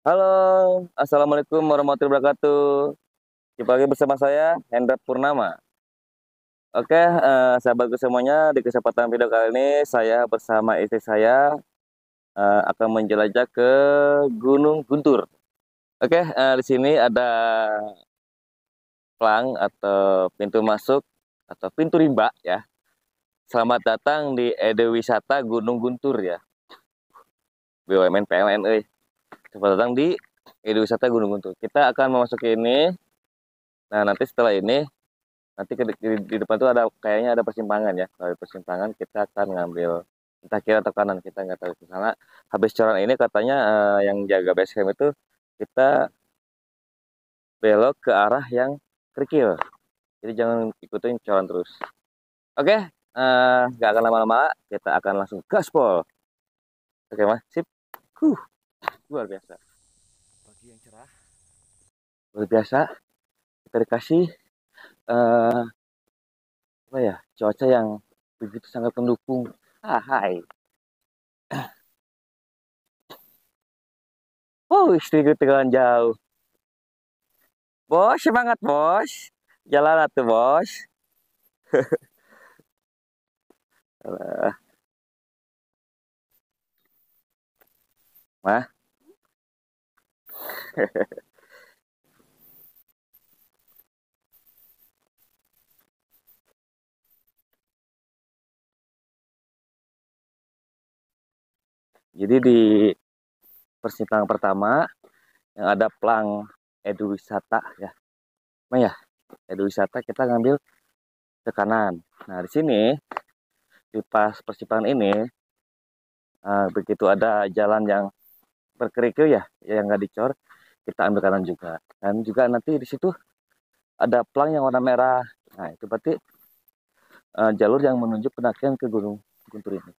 Halo, Assalamualaikum warahmatullahi wabarakatuh. Jumpa lagi bersama saya, Hendra Purnama. Oke, sahabatku semuanya, di kesempatan video kali ini saya bersama istri saya akan menjelajah ke Gunung Guntur. Oke, di sini ada plang atau pintu masuk atau pintu rimba ya. Selamat datang di Edu Wisata Gunung Guntur ya. BUMN PLN. Selamat datang di Edu Wisata Gunung Guntur. Kita akan memasuki ini. Nah, nanti setelah ini nanti di depan tuh ada kayaknya ada persimpangan ya. Kalau di persimpangan kita akan ngambil entah kiri atau kanan, kita nggak tahu. Ke sana habis coran ini katanya yang jaga base camp itu kita belok ke arah yang kerikil, jadi jangan ikutin coran terus. Oke, nggak akan lama-lama, kita akan langsung gaspol. Oke mas, sip. huh Luar biasa, pagi yang cerah, luar biasa. Kita dikasih eh apa ya, cuaca yang begitu sangat mendukung. Hai. Istriku tinggalan jauh. Bos, semangat bos. Jalan atuh bos. Alah, mah. Jadi di persimpangan pertama yang ada plang Edu Wisata ya. Mah ya, Edu Wisata kita ngambil ke kanan. Nah, di sini di pas persimpangan ini begitu ada jalan yang berkerikil ya, yang nggak dicor, kita ambil kanan juga. Dan juga nanti di situ ada plang yang warna merah. Nah, itu berarti jalur yang menuju pendakian ke Gunung Guntur ini.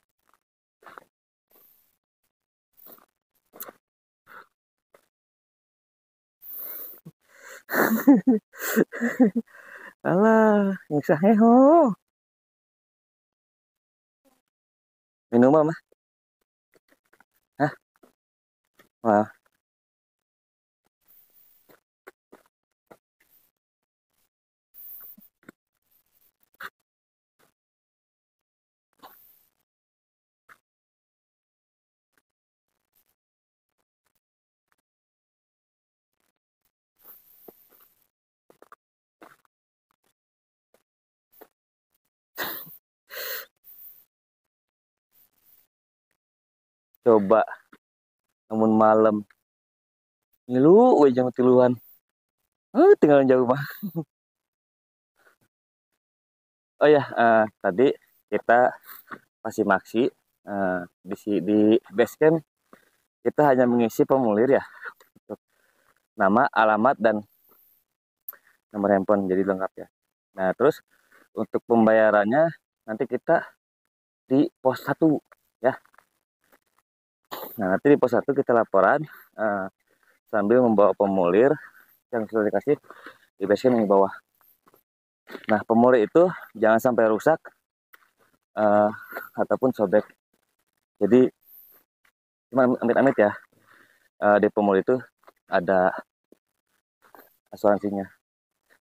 Alah, nyiksa heho. Minum apa? Hah? Wah, coba namun malam ngilu we jam tiluan. Tinggal jauh mah. Oh ya, tadi kita masih maksi di base camp kita hanya mengisi formulir ya untuk nama, alamat dan nomor handphone jadi lengkap ya. Nah, terus untuk pembayarannya nanti kita di pos 1 ya. Nah, nanti di pos 1 kita laporan uh, sambil membawa formulir yang sudah dikasih di base camp yang di bawah. Nah, formulir itu jangan sampai rusak uh, ataupun sobek. Jadi cuma amit-amit ya, di formulir itu ada asuransinya.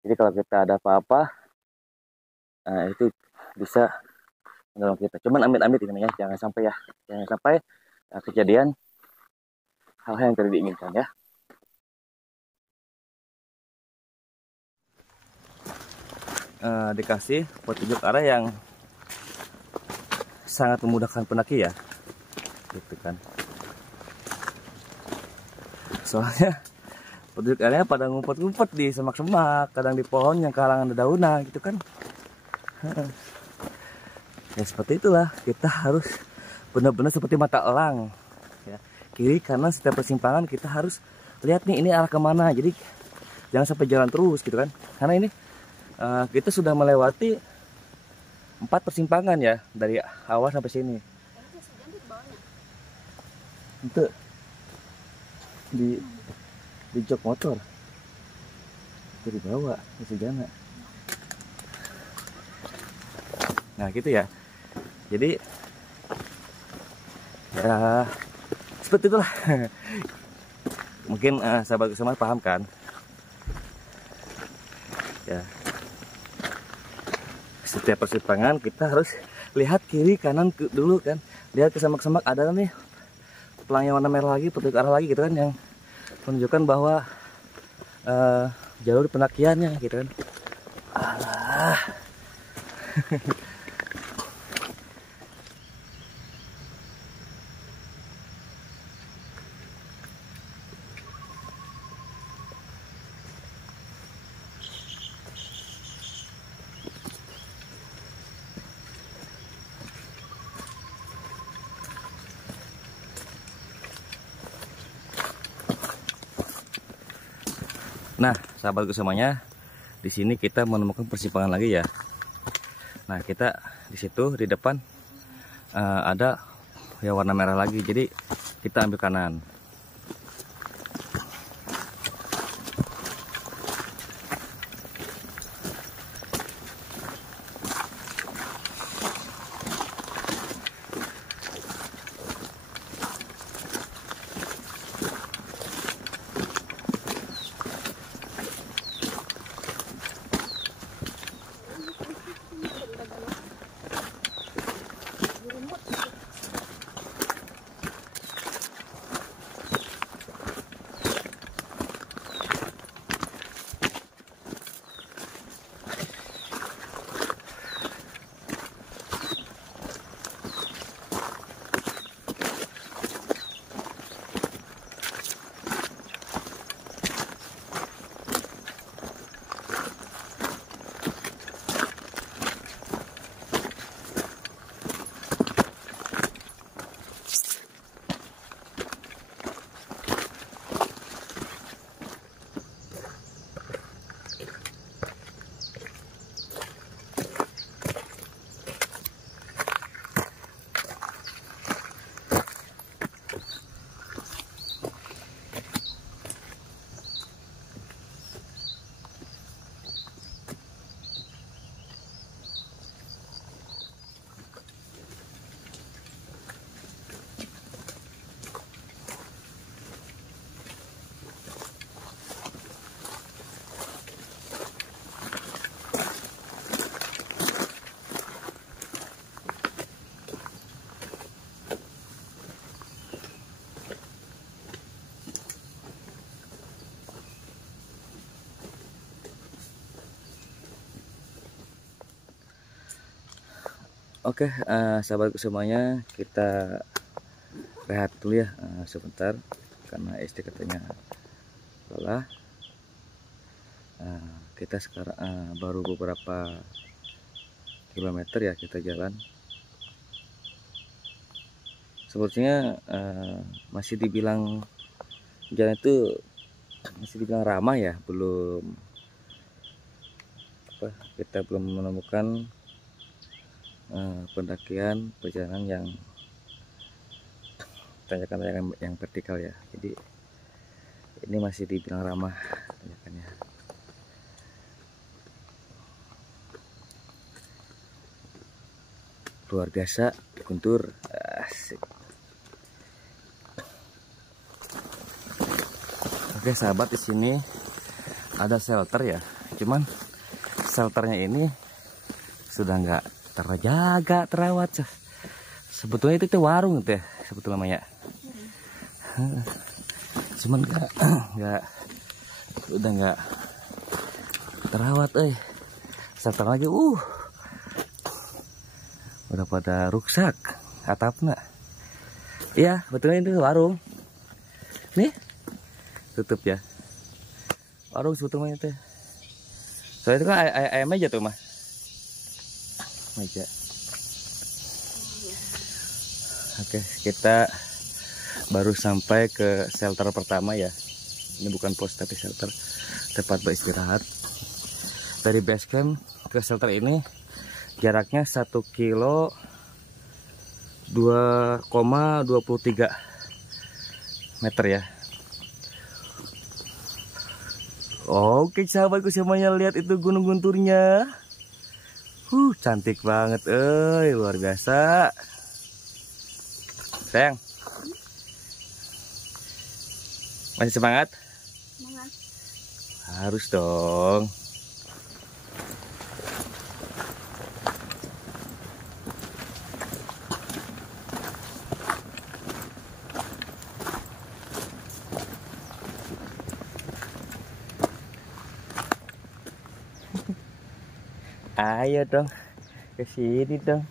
Jadi kalau kita ada apa-apa, itu bisa menolong kita. Cuman amit-amit ini ya, jangan sampai ya, jangan sampai kejadian hal-hal yang tidak diinginkan ya. Dikasih petunjuk arah yang sangat memudahkan pendaki ya, gitu kan. Soalnya petunjuk arahnya pada ngumpet-ngumpet di semak-semak, kadang di pohon yang kalangan dedaunan gitu kan. Ya seperti itulah, kita harus benar-benar seperti mata elang ya, kiri kanan setiap persimpangan kita harus lihat nih ini arah kemana. Jadi jangan sampai jalan terus gitu kan, karena ini kita sudah melewati 4 persimpangan ya dari awal sampai sini. Itu di jok motor itu dibawa di jana. Nah gitu ya, jadi ya seperti itulah. Mungkin sahabat semua paham kan? Ya. Setiap persimpangan kita harus lihat kiri kanan dulu kan. Lihat ke semak-semak ada nih pelang yang warna merah lagi, petunjuk arah lagi gitu kan, yang menunjukkan bahwa jalur pendakiannya gitu kan. Alah. Nah, sahabatku semuanya, di sini kita menemukan persimpangan lagi ya. Nah, kita di situ di depan ada yang warna merah lagi. Jadi kita ambil kanan. Oke, sahabatku semuanya, kita rehat dulu ya sebentar karena istri katanya lelah. Kita sekarang baru beberapa kilometer ya kita jalan. Sebetulnya masih dibilang jalan itu masih dibilang ramah ya, kita belum menemukan pendakian perjalanan yang tanjakan-tanjakan yang vertikal ya. Jadi ini masih dibilang ramah tanjakannya. Luar biasa, Guntur. Asik. Oke sahabat, di sini ada shelter ya. Cuman shelternya ini sudah nggak terjaga, terawat. Sebetulnya itu warung gitu ya, sebetulnya namanya. Cuman udah nggak terawat, shelter lagi, udah pada rusak atapnya. Iya, betulnya itu warung. Nih, tutup ya. Warung sebetulnya itu. Soalnya itu kan ayam meja tuh mah. Meja. Oke, kita baru sampai ke shelter pertama ya. Ini bukan pos tapi shelter, tempat beristirahat. Dari base camp ke shelter ini jaraknya 1 kilo 2,23 meter ya. Oke sahabatku semuanya, lihat itu Gunung Gunturnya. Cantik banget, luar biasa. Sayang, Masih semangat? Semangat. Harus dong. Ayo dong, ke sini dong.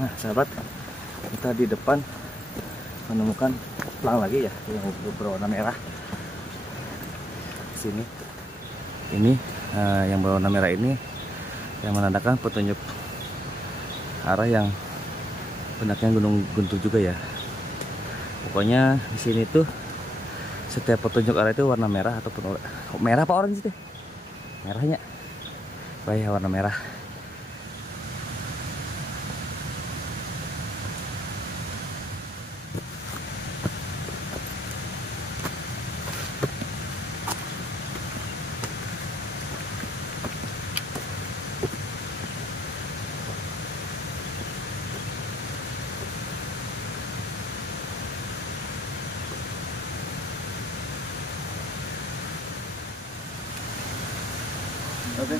Nah sahabat, kita di depan menemukan pelang lagi ya yang berwarna merah. Sini, ini yang berwarna merah ini yang menandakan petunjuk arah yang pendaknya Gunung Guntur juga ya. Pokoknya di sini tuh setiap petunjuk arah itu warna merah ataupun merah apa orange itu? Merahnya, ya warna merah. Oke,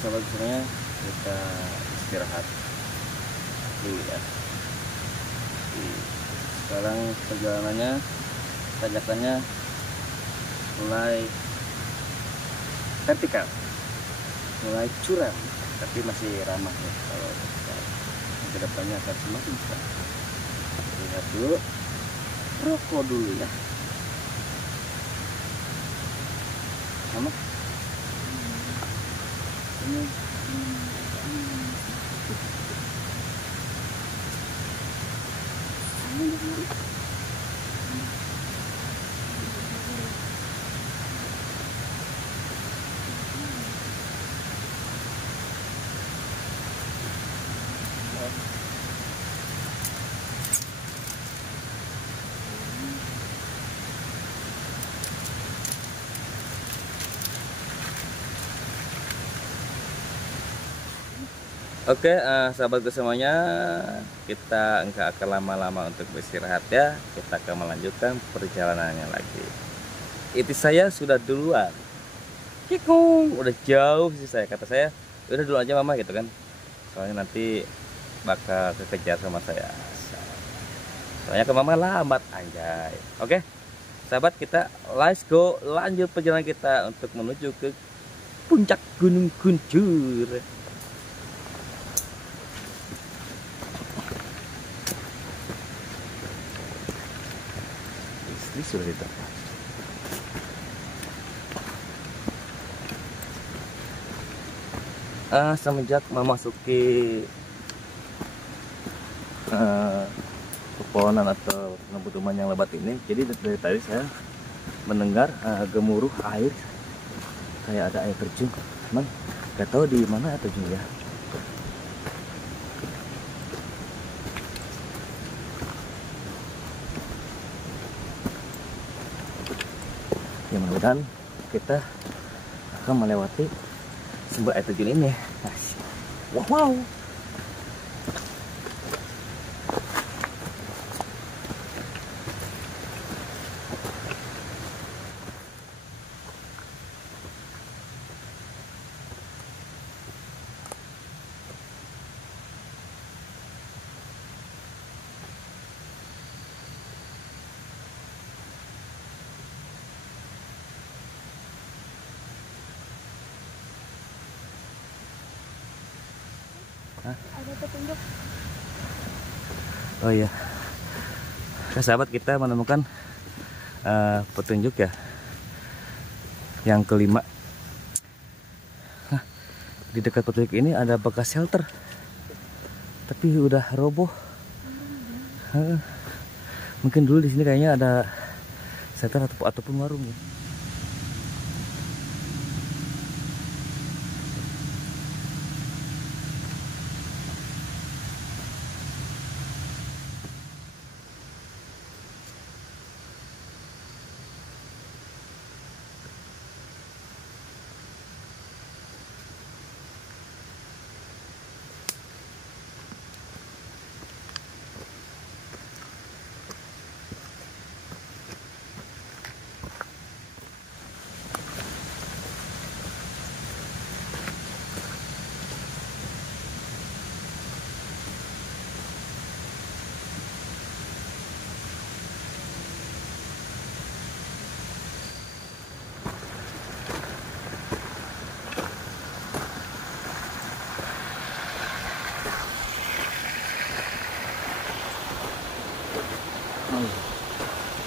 sahabat semuanya, kita istirahat dulu ya. Sekarang perjalanannya, tanjakannya mulai vertikal, mulai curam, tapi masih ramah ya. Kalau ke depannya akan semakin curam. Lihat dulu, rokok dulu ya. Sama. Oke, sahabatku semuanya, kita nggak akan lama-lama untuk beristirahat ya. Kita akan melanjutkan perjalanannya lagi. Itu saya sudah duluan. Kikung, udah jauh sih saya. Kata saya, udah dulu aja mama gitu kan. Soalnya nanti bakal kekejar sama saya. Soalnya ke mama lambat anjay. Oke, sahabat kita let's go lanjut perjalanan kita untuk menuju ke puncak Gunung Guntur. Sudah ditambah. Semenjak memasuki pepohonan atau penemuan yang lebat ini, jadi dari tadi saya mendengar gemuruh air, kayak ada air terjun, cuman nggak tahu di mana air terjun ya. dan kita akan melewati sumber air terjun ini. Wow. Ada petunjuk. Oh iya, sahabat, kita menemukan petunjuk ya, yang kelima. Di dekat petunjuk ini ada bekas shelter, tapi udah roboh. Mungkin dulu di sini kayaknya ada shelter ataupun warung ya.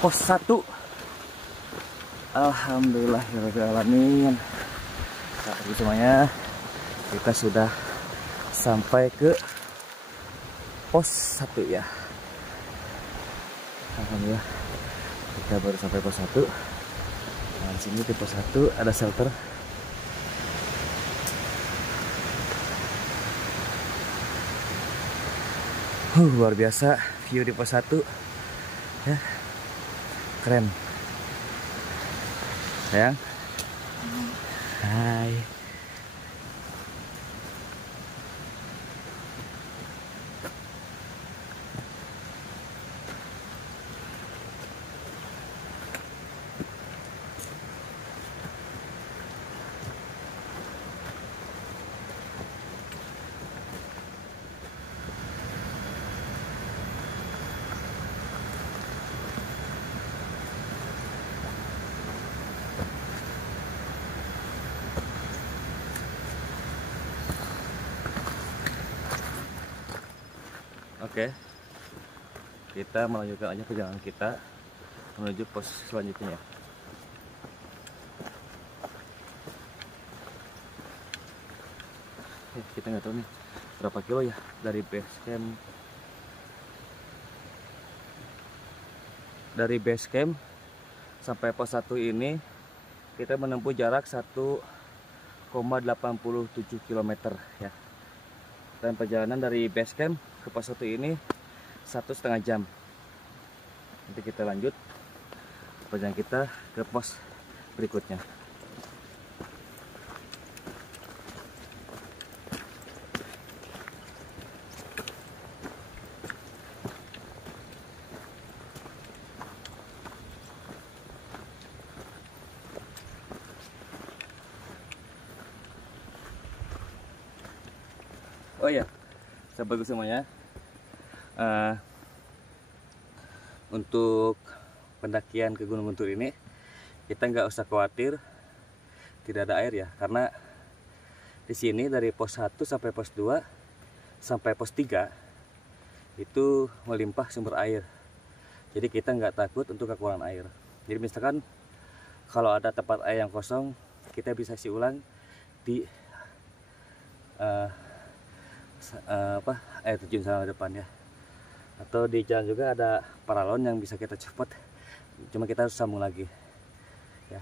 Pos 1. Alhamdulillahirrahmanirrahim. Sahabat semuanya, kita sudah sampai ke pos 1 ya. Alhamdulillah, kita baru sampai pos 1. Nah, di sini di pos 1 ada shelter. Luar biasa view di pos 1 ya. Keren. Sayang. Hai. Oke, kita melanjutkan aja perjalanan kita menuju pos selanjutnya. Kita nggak tahu nih berapa kilo ya dari base camp. Dari base camp sampai pos 1 ini kita menempuh jarak 1,87 km ya. Dan perjalanan dari base camp ke pos 1 ini 1,5 jam. Nanti kita lanjut perjalanan kita ke pos berikutnya. Oh ya, sahabat semuanya, untuk pendakian ke Gunung Guntur ini kita nggak usah khawatir tidak ada air ya, karena di sini dari pos 1 sampai pos 2 sampai pos 3 itu melimpah sumber air. Jadi kita nggak takut untuk kekurangan air. Jadi misalkan kalau ada tempat air yang kosong, kita bisa isi ulang di air terjun sana depan ya. Atau di jalan juga ada paralon yang bisa kita copot, cuma kita harus sambung lagi ya.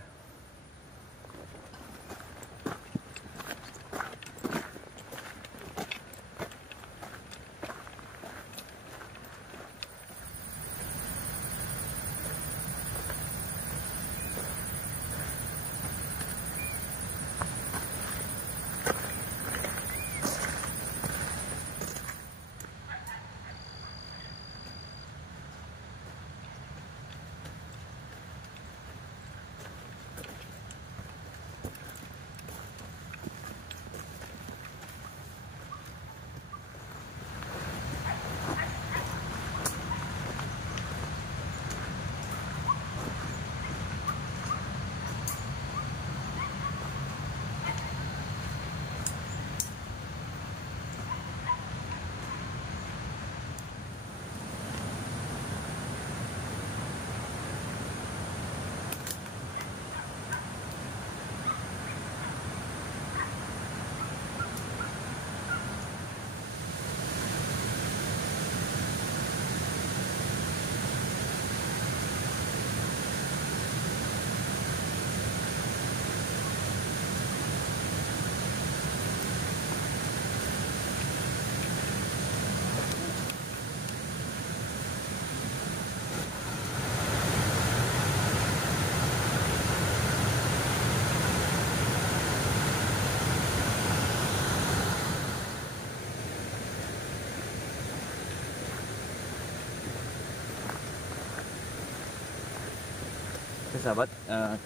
Oke sahabat,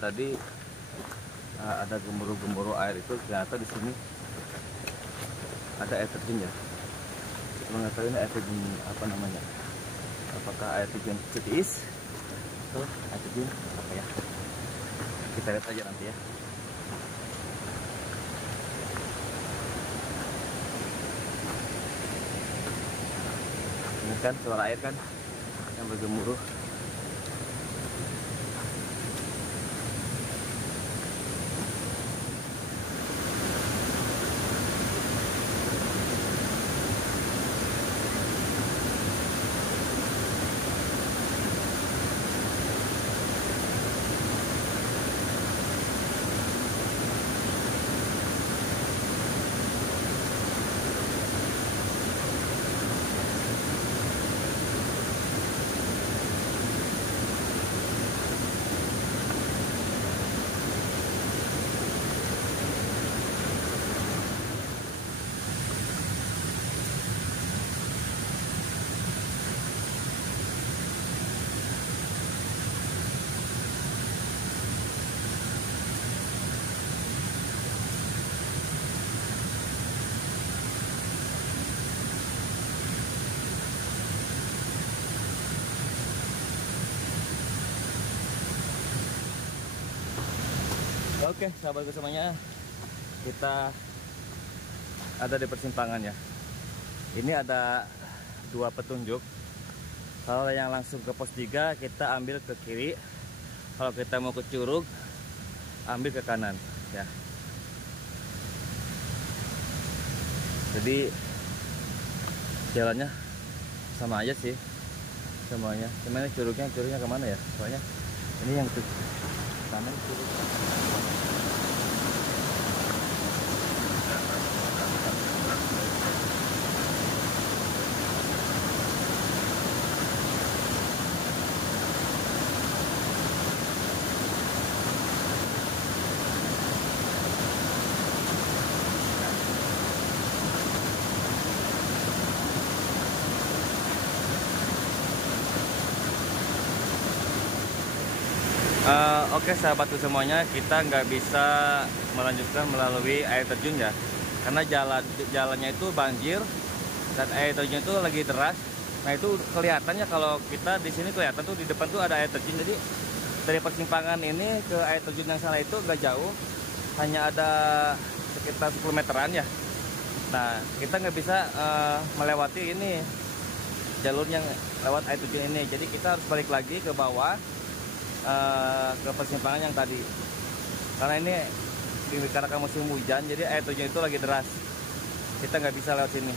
tadi ada gemuruh-gemuruh air itu, ternyata di sini ada air terjun ya. Cuma nggak tahu ini air terjun apa namanya. Apakah air terjun Citiis atau air terjun apa ya? Kita lihat aja nanti ya. Ini kan suara air kan yang bergemuruh. Oke sahabatku semuanya, kita ada di persimpangan ya. Ini ada dua petunjuk. Kalau yang langsung ke pos 3 kita ambil ke kiri. Kalau kita mau ke Curug ambil ke kanan ya. Jadi jalannya sama aja sih semuanya. Cuman curugnya kemana ya? Soalnya ini yang ke kanan curug. Oke sahabatku semuanya, kita nggak bisa melanjutkan melalui air terjun ya, karena jalannya itu banjir dan air terjun itu lagi deras. Nah itu kelihatannya, kalau kita di sini kelihatan tuh di depan tuh ada air terjun. Jadi dari persimpangan ini ke air terjun yang sana itu nggak jauh, hanya ada sekitar 10 meteran ya. Nah kita nggak bisa melewati ini jalur yang lewat air terjun ini. Jadi kita harus balik lagi ke bawah, ke persimpangan yang tadi, karena ini dikarenakan musim hujan, jadi air terjun itu lagi deras, kita nggak bisa lewat sini.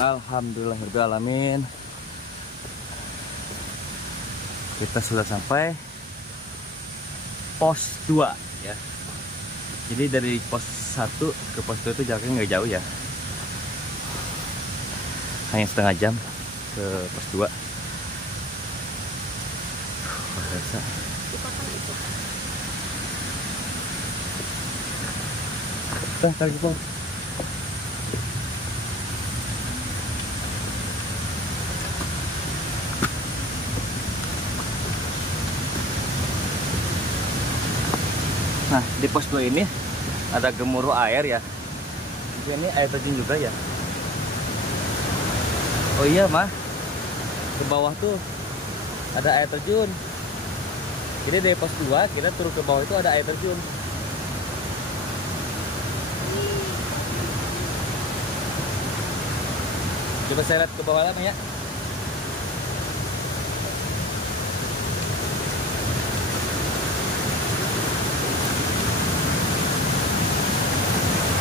Alhamdulillahirrahmanirrahim. Kita sudah sampai pos 2 ya. Jadi dari pos 1 ke pos 2 itu jaraknya nggak jauh ya. Hanya setengah jam ke pos 2. Biasa. Tarik po. Nah, di pos 2 ini ada gemuruh air ya. Ini air terjun juga ya. Oh iya, mah. Ke bawah tuh ada air terjun. Jadi dari pos 2 kita turun ke bawah itu ada air terjun. Coba saya lihat ke bawah lagi ya.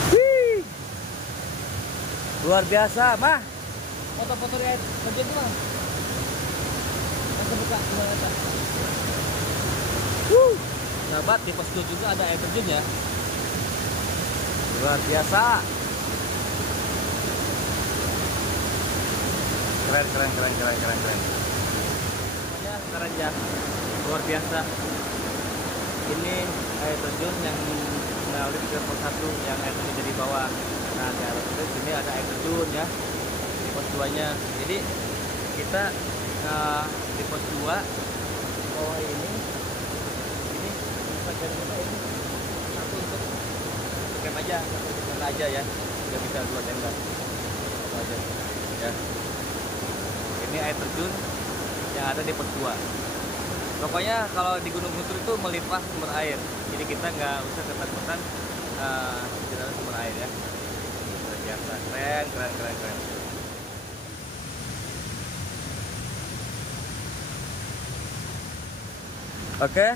Wih, luar biasa, mah. Foto-foto di air terjun tuh, mah. Masa buka gimana, Kak? Sahabat, di pos 2 juga ada air terjun ya. Luar biasa. Keren. Semuanya keren ya. Luar biasa. Ini air terjun yang mengalir ke pos 1 yang air terjun dari bawah. Nah, di sini ada air terjun ya. Di pos 2-nya. Jadi kita di pos 2 bawah ini bagian kita ini satu untuk camp aja, satu tenda aja ya. Tidak bisa 2 tenda. Satu aja ya. Ini air terjun yang ada di pos 2. Pokoknya kalau di Gunung Guntur itu melimpah sumber air. Jadi kita nggak usah ketakutan di dalam sumber air ya. Luar biasa, keren. Oke,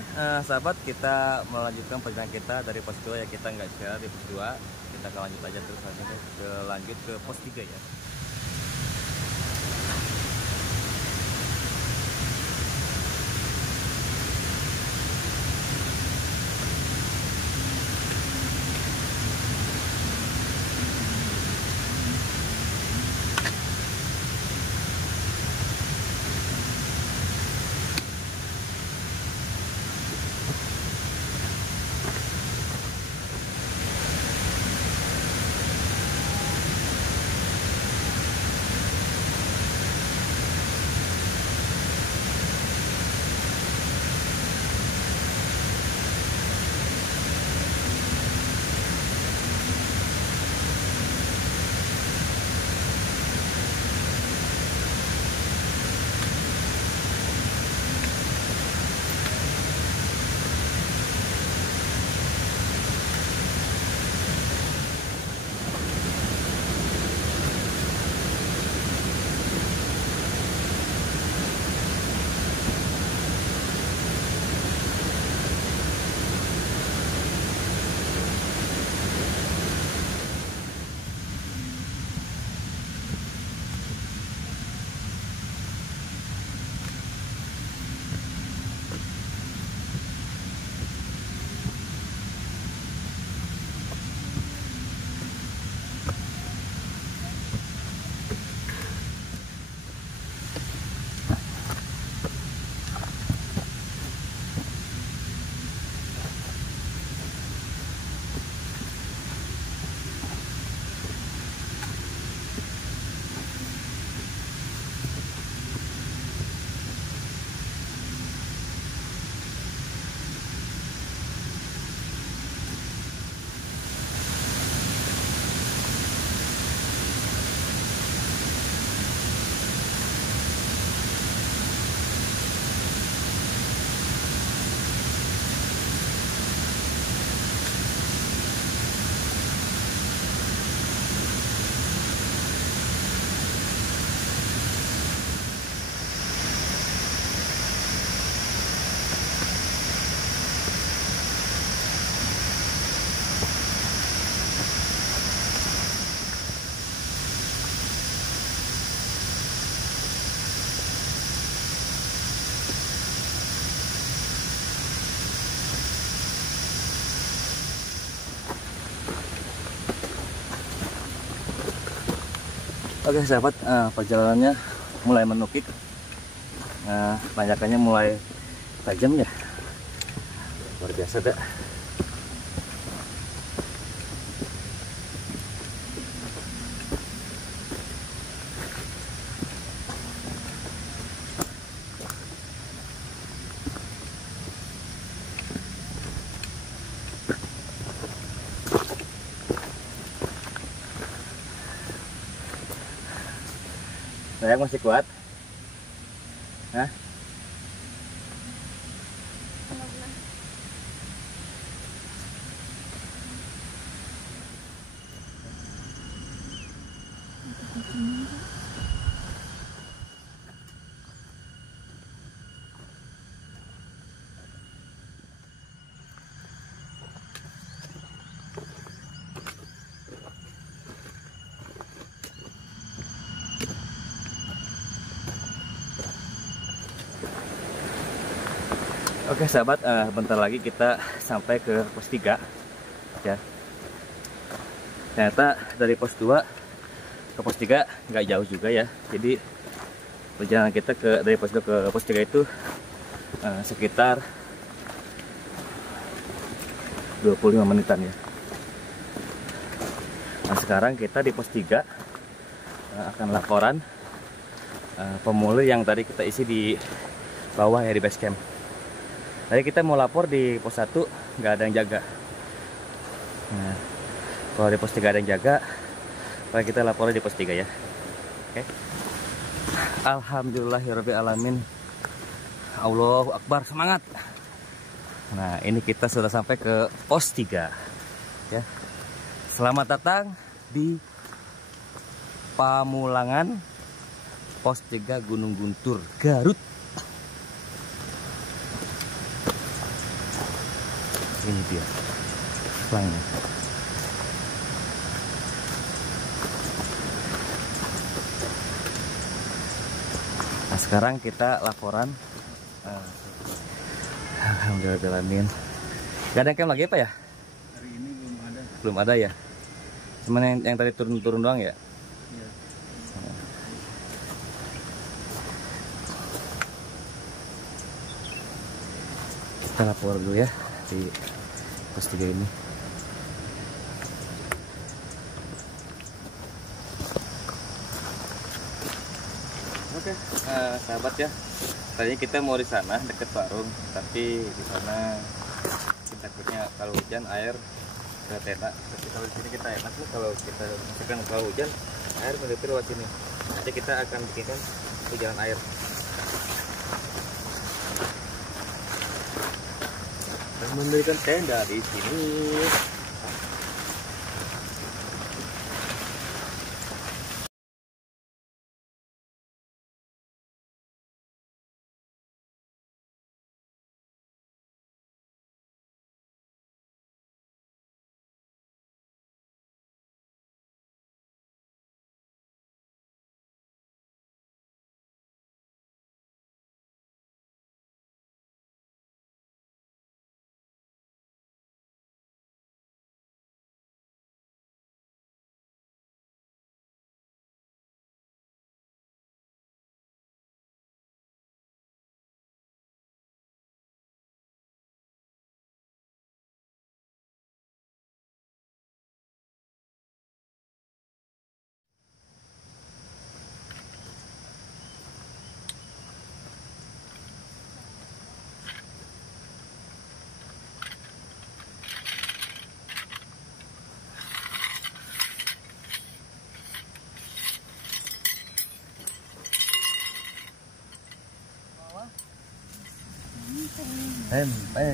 sahabat, kita melanjutkan perjalanan kita dari pos 2 ya. Kita nggak istirahat di pos 2. Kita akan lanjut aja terus lanjut ke pos 3 ya. Oke sahabat, perjalanannya mulai menukik, tanjakannya mulai tajam ya, luar biasa dah. Saya masih kuat. Hah? Oke sahabat, bentar lagi kita sampai ke pos 3 ya. Ternyata dari pos 2 ke pos 3 nggak jauh juga ya. Jadi perjalanan kita dari pos 2 ke pos 3 itu sekitar 25 menitan ya. Nah sekarang kita di pos 3 akan laporan pemulir yang tadi kita isi di bawah ya, di base camp. Tadi kita mau lapor di pos 1 nggak ada yang jaga. Nah, kalau di pos 3 ada yang jaga, maka kita lapor di pos 3 ya. Oke. Alhamdulillahirabbil alamin. Allahu Akbar, semangat. Nah, ini kita sudah sampai ke pos 3 ya. Selamat datang di Pamulangan pos 3 Gunung Guntur, Garut. Ini dia pelangnya. Nah sekarang kita laporan. Alhamdulillahirrahmanirrahim. Gak ada camp lagi apa ya? Hari ini belum ada. Belum ada ya? Cuman yang tadi turun-turun doang ya? Iya. Kita lapor dulu ya di pos 3 ini. Oke, sahabat ya. Tadinya kita mau di sana deket warung, tapi di sana kita takutnya kalau hujan air ke tenda. Tapi kalau di sini kita enak nih, kalau kita misalkan kalau hujan air mengalir lewat sini. Nanti kita akan bikinkan jalan air. Dan mendirikan tenda di sini. Tempe.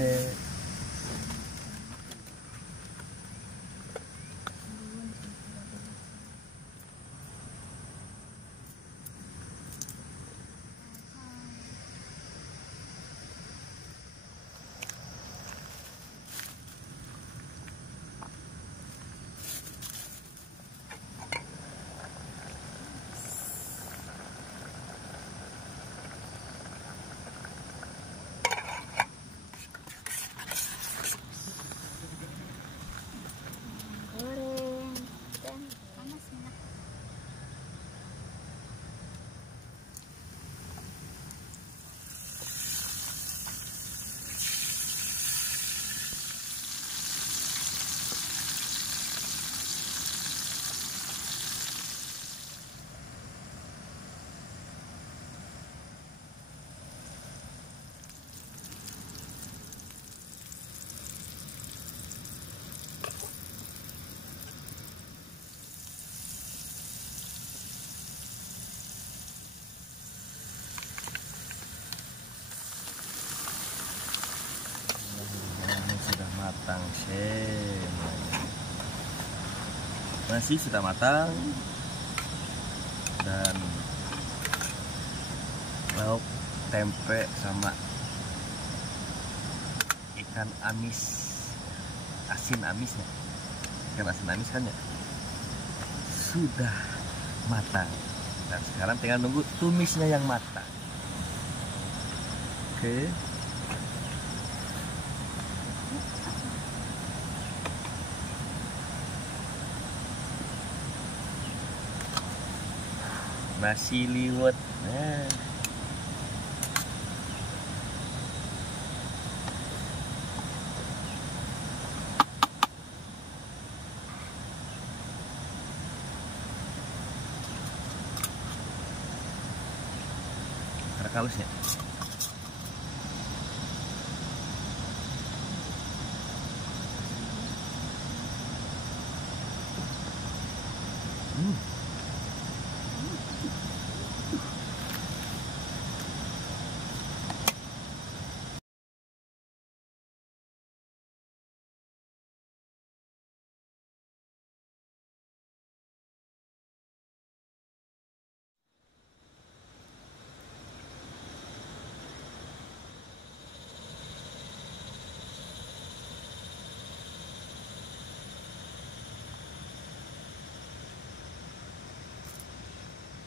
Nasi sudah matang dan lauk tempe sama ikan amis, asin amis ya, ikan asin amis kan ya, sudah matang dan sekarang tinggal nunggu tumisnya yang matang. Oke. Nasi liwet. Nah. Karena kalusnya.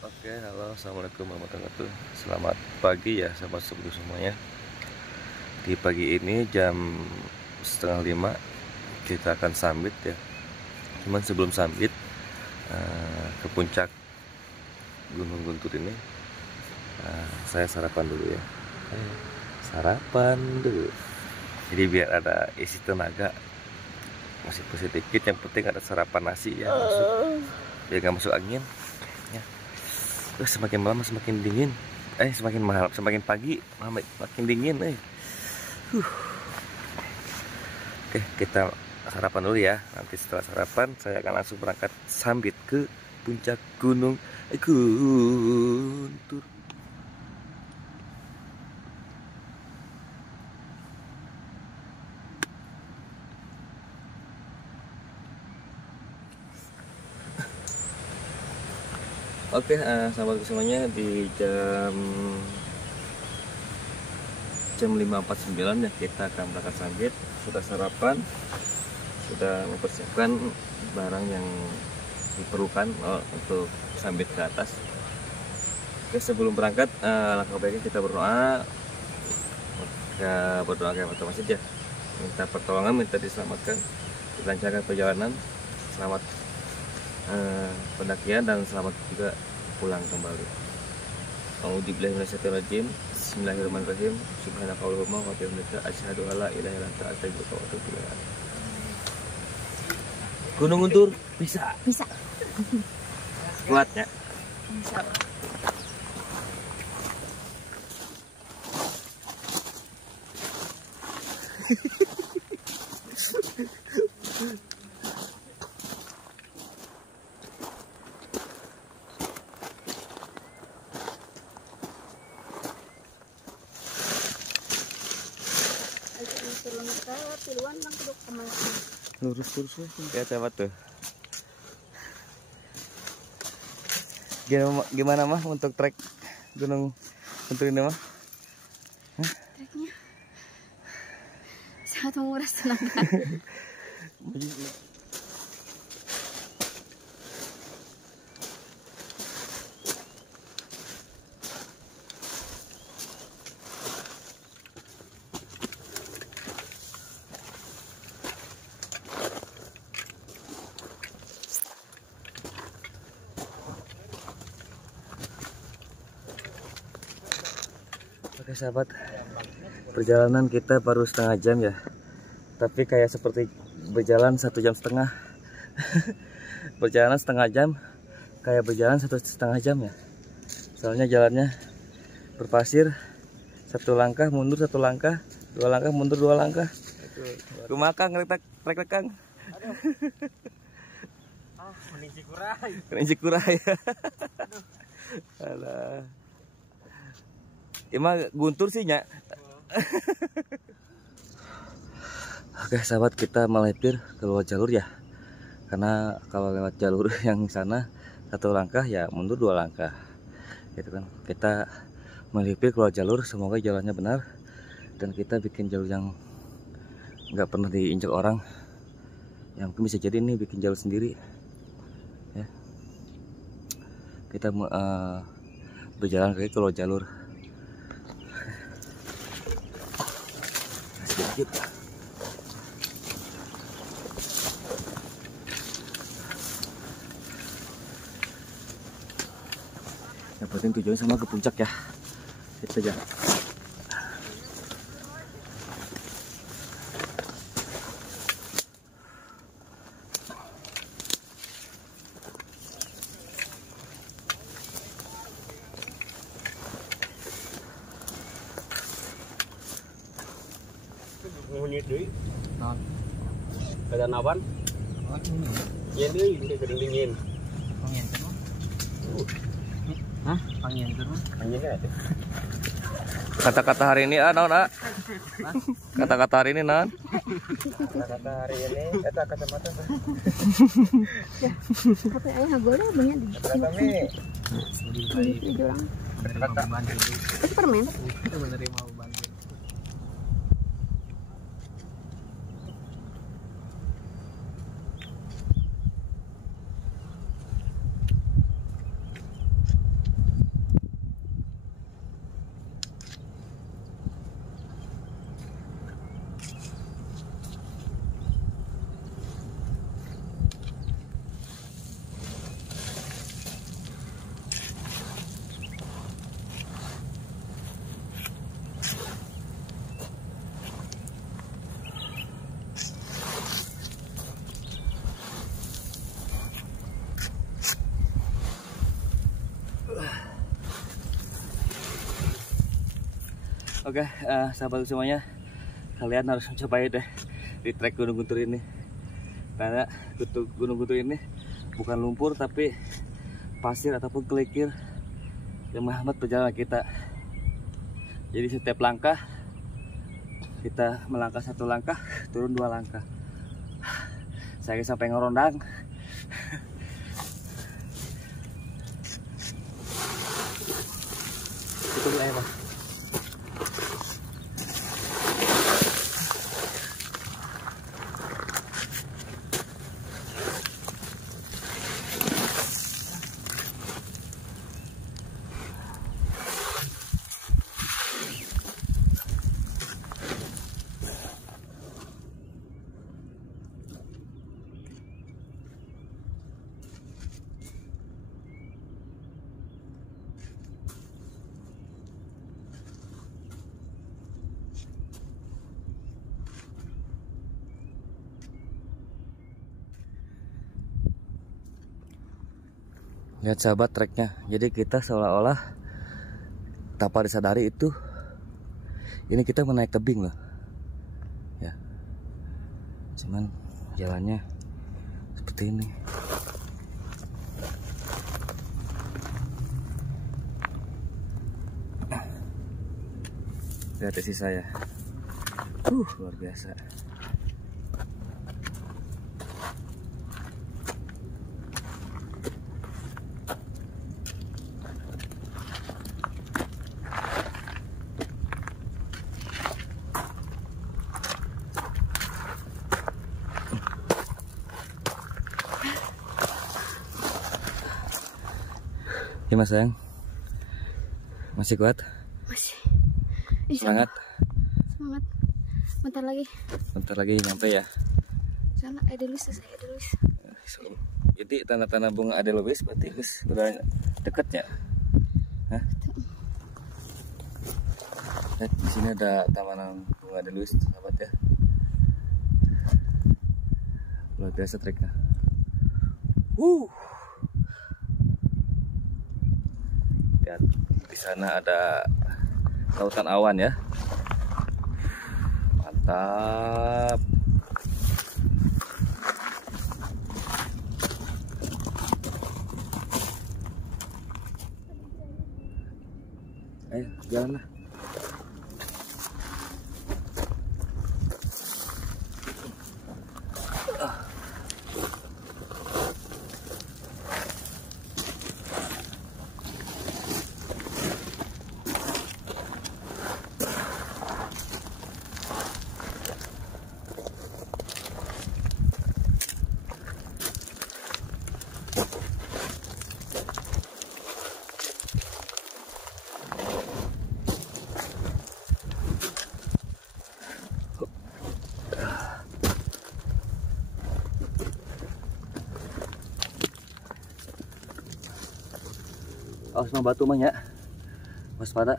Oke, halo, assalamualaikum warahmatullahi wabarakatuh. Selamat pagi ya, sahabat subuh semuanya. Di pagi ini jam 4:30 kita akan summit ya. Cuman sebelum summit ke puncak Gunung Guntur ini, saya sarapan dulu ya. Sarapan dulu. Jadi biar ada isi tenaga, masih sedikit. Yang penting ada sarapan nasi ya, masuk, biar nggak masuk angin. Semakin malam semakin dingin, semakin malam semakin pagi makin dingin. Oke, kita sarapan dulu ya. Nanti setelah sarapan saya akan langsung berangkat summit ke puncak Gunung Guntur. Oke, sahabat semuanya, di jam 5:49 ya kita akan berangkat summit. Sudah sarapan, sudah mempersiapkan barang yang diperlukan untuk summit ke atas. Oke, sebelum berangkat, langkah baiknya kita berdoa ke masjid ya, minta pertolongan, minta diselamatkan, dilancarkan perjalanan, selamat pendakian dan selamat juga pulang kembali. A'udzubillahi minasyaitonirrajim. Bismillahirrahmanirrahim. Subhanakallahumma wa bihamdika asyhadu alla ilaha illa anta astaghfiruka wa atubu ilaik. Gunung Guntur bisa. Kuatnya. Insyaallah. Lurus ya sahabat tuh. Gimana mah untuk trek Gunung Guntur ini mah? Treknya sangat menguras tenaga. Oke sahabat, perjalanan kita baru setengah jam ya, tapi kayak seperti berjalan 1,5 jam. Perjalanan setengah jam kayak berjalan 1,5 jam ya, soalnya jalannya berpasir. 1 langkah mundur 1 langkah, 2 langkah mundur 2 langkah. Kumaha Kang rek Kang. Meninci kurai. Alah. Emang Guntur sih nya. Oke sahabat, kita melipir keluar jalur ya, karena kalau lewat jalur yang sana satu langkah ya mundur dua langkah gitu kan. Kita melipir keluar jalur, semoga jalannya benar dan kita bikin jalur yang nggak pernah diinjak orang, yang mungkin bisa jadi ini bikin jalur sendiri ya. Kita berjalan kaki keluar jalur sedikit. Yang penting tujuannya sama ke puncak ya, itu aja. Ngunyit deui. Kada nawan? Yen deui di gedeng dingin. Pangien kan? Hah? Pangien kan? Angin ada. Kata-kata hari ini naon, kata-kata hari ini naon? Kata hari ini eta kacamata. Tapi ayah boleh banyak di Kata mi. di jurang. Kata Itu permen. Itu menerima beban. Oke, sahabat semuanya, kalian harus mencoba deh di trek Gunung Guntur ini, karena Gunung Guntur ini bukan lumpur tapi pasir ataupun kerikil yang menghambat perjalanan kita. Jadi setiap langkah kita melangkah satu langkah, turun dua langkah. Saya sampai ngerondang. Itu dia Pak. Lihat sahabat treknya, jadi kita seolah-olah tanpa disadari itu ini kita menaik tebing loh ya, cuman jalannya seperti ini. Lihat isi saya, luar biasa. Gimana sayang? Masih kuat? Masih. Semangat? Semangat. Bentar lagi nyampe ya. sana Adelus, saya Adelus. Jadi tanda-tanda bunga Adelus berarti udah deket ya? Hah? Lihat di sini ada taman bunga Adelus sahabat ya. Luar biasa treknya. Lihat di sana ada lautan awan ya. Mantap. Ayo jalan lah. Awas mah batu mah ya. Waspada.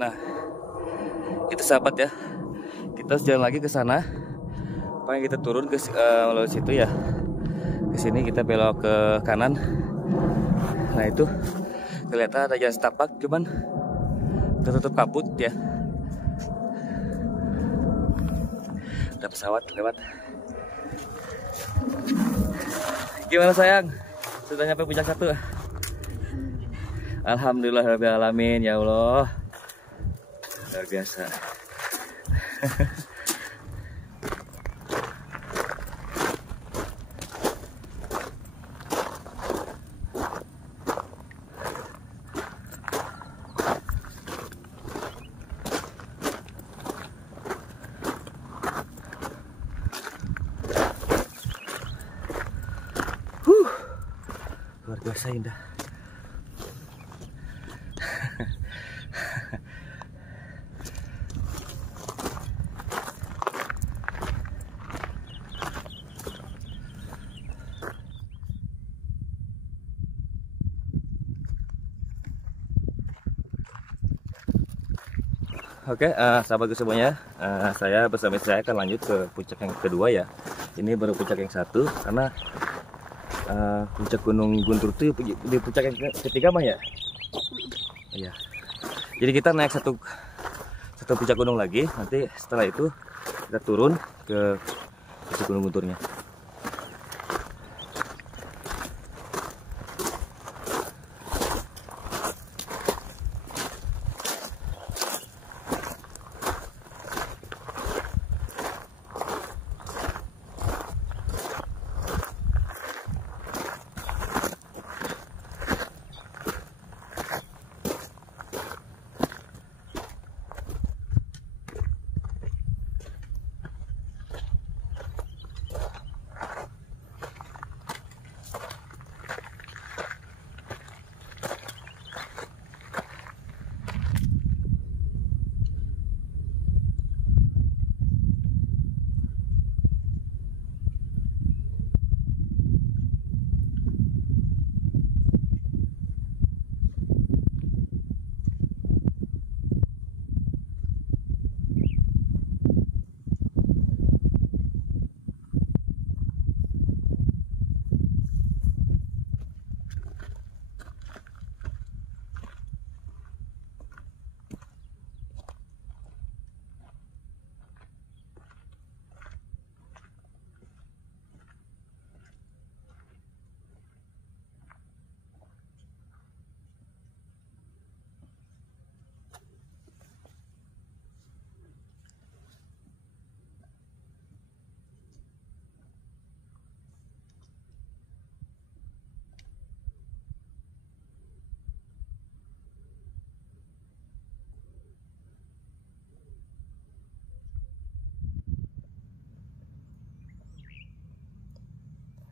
Nah, itu sahabat ya. Kita jalan lagi ke sana. Paling kita turun ke melalui situ ya. Ke sini kita belok ke kanan. Nah, itu kelihatan ada jalan setapak, cuman tertutup kabut ya. Ada pesawat lewat. Gimana sayang? Sudah nyampe puncak 1? Alhamdulillahirrahmanirrahim, ya Allah. Luar biasa. Luar biasa indah. Oke, sahabatku semuanya, saya bersama istri saya akan lanjut ke puncak yang kedua ya. Ini baru puncak yang 1 karena puncak Gunung Guntur itu di puncak yang ketiga mah ya. Iya. Jadi kita naik satu puncak gunung lagi. Nanti setelah itu kita turun ke puncak Gunung Gunturnya.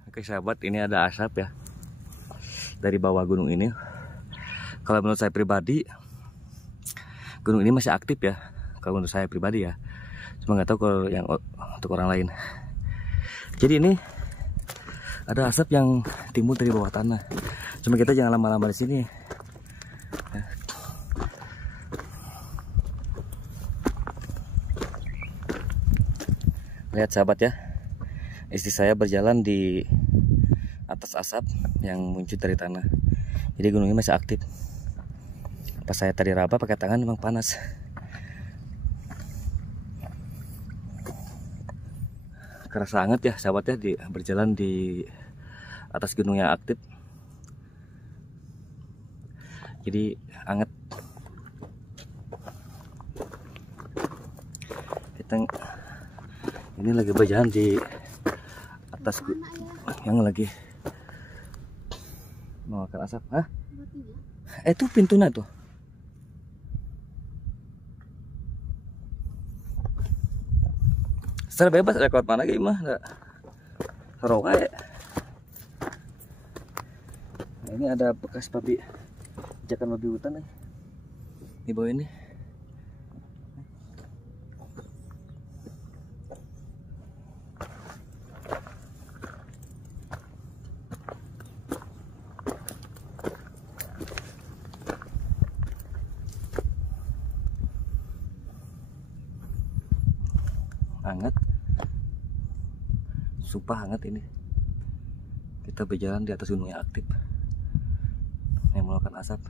Oke sahabat, ini ada asap ya dari bawah gunung ini. Kalau menurut saya pribadi, gunung ini masih aktif ya. Kalau menurut saya pribadi ya, cuma nggak tahu kalau yang untuk orang lain. Jadi ini ada asap yang timbul dari bawah tanah. Cuma kita jangan lama-lama di sini. Ya. Lihat sahabat ya, istri saya berjalan di atas asap yang muncul dari tanah. Jadi gunungnya masih aktif. Pas saya tadi raba pakai tangan memang panas. Kerasa hangat ya sahabat ya, berjalan di atas gunung yang aktif. Jadi hangat. Kita ini lagi berjalan di atas yang lagi mengeluarkan asap. Hah? Itu pintunya tuh. Secara bebas rekod mana lagi mah enggak roka ya. Nah, ini ada bekas babi, pijakan babi hutan nih di bawah ini. Hangat, sumpah hangat ini. Kita berjalan di atas gunung yang aktif yang mengeluarkan asap.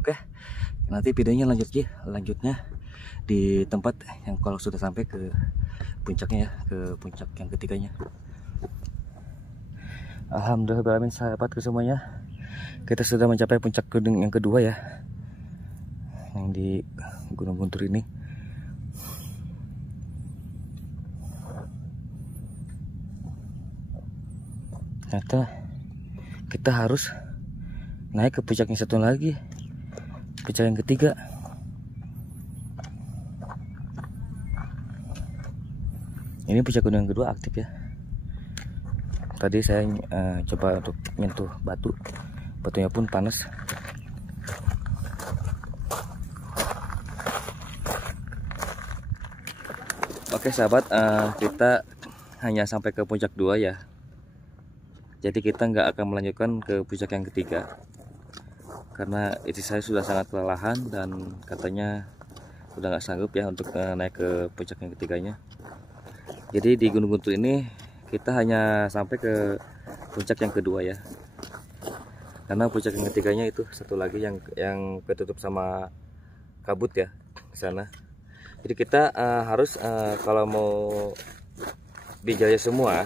Oke, nanti videonya lanjutnya di tempat yang kalau sudah sampai ke puncaknya ya, ke puncak yang ketiganya. Alhamdulillah sahabatku semuanya, kita sudah mencapai puncak gunung yang kedua ya, yang di Gunung Guntur ini. Ternyata kita harus naik ke puncak yang satu lagi, puncak yang ketiga. Ini puncak gunung yang kedua aktif ya. Tadi saya coba untuk menyentuh batu, batunya pun panas. Oke sahabat, kita hanya sampai ke puncak 2 ya. Jadi kita nggak akan melanjutkan ke puncak yang ketiga karena istri saya sudah sangat kelelahan dan katanya sudah nggak sanggup ya untuk naik ke puncak yang ketiganya. Jadi di Gunung Guntur ini kita hanya sampai ke puncak yang kedua ya, karena puncak yang ketiganya itu satu lagi yang ketutup sama kabut ya di sana. Jadi kita harus kalau mau dijaya semua,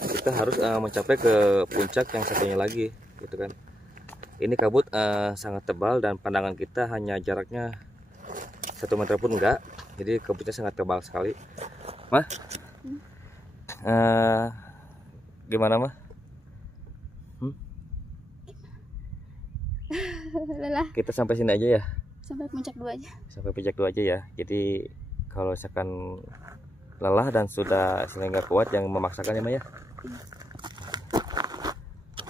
kita harus mencapai ke puncak yang satunya lagi gitu kan. Ini kabut sangat tebal dan pandangan kita hanya jaraknya 1 meter pun enggak, jadi kabutnya sangat tebal sekali. Mah gimana mah? Lelah. Kita sampai sini aja ya, Sampai puncak 2 aja. sampai puncak 2 aja ya. Jadi kalau misalkan lelah dan sudah sehingga kuat, yang memaksakan ya Maya.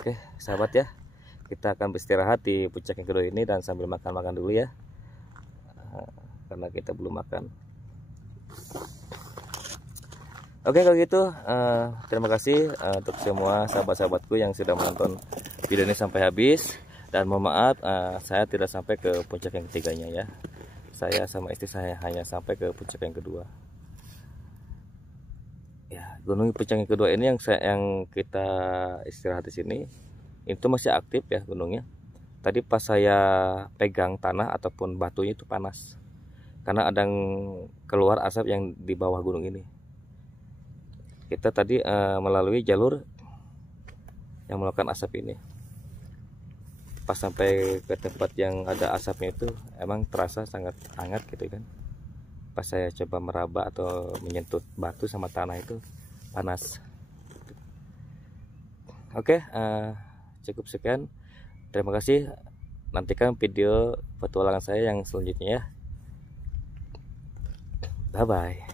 Oke sahabat ya, kita akan beristirahat di puncak yang kedua ini dan sambil makan-makan dulu ya, karena kita belum makan. Oke kalau gitu terima kasih untuk semua sahabat-sahabatku yang sudah menonton video ini sampai habis, dan mohon maaf saya tidak sampai ke puncak yang ketiganya ya. Saya sama istri saya hanya sampai ke puncak yang kedua. Ya, gunung puncak yang kedua ini yang kita istirahat di sini itu masih aktif ya gunungnya. Tadi pas saya pegang tanah ataupun batunya itu panas karena ada yang keluar asap yang di bawah gunung ini. Kita tadi melalui jalur yang melakukan asap ini. Pas sampai ke tempat yang ada asapnya itu emang terasa sangat hangat gitu kan. Pas saya coba meraba atau menyentuh batu sama tanah itu panas. Oke, cukup sekian. Terima kasih. Nantikan video petualangan saya yang selanjutnya ya. Bye bye.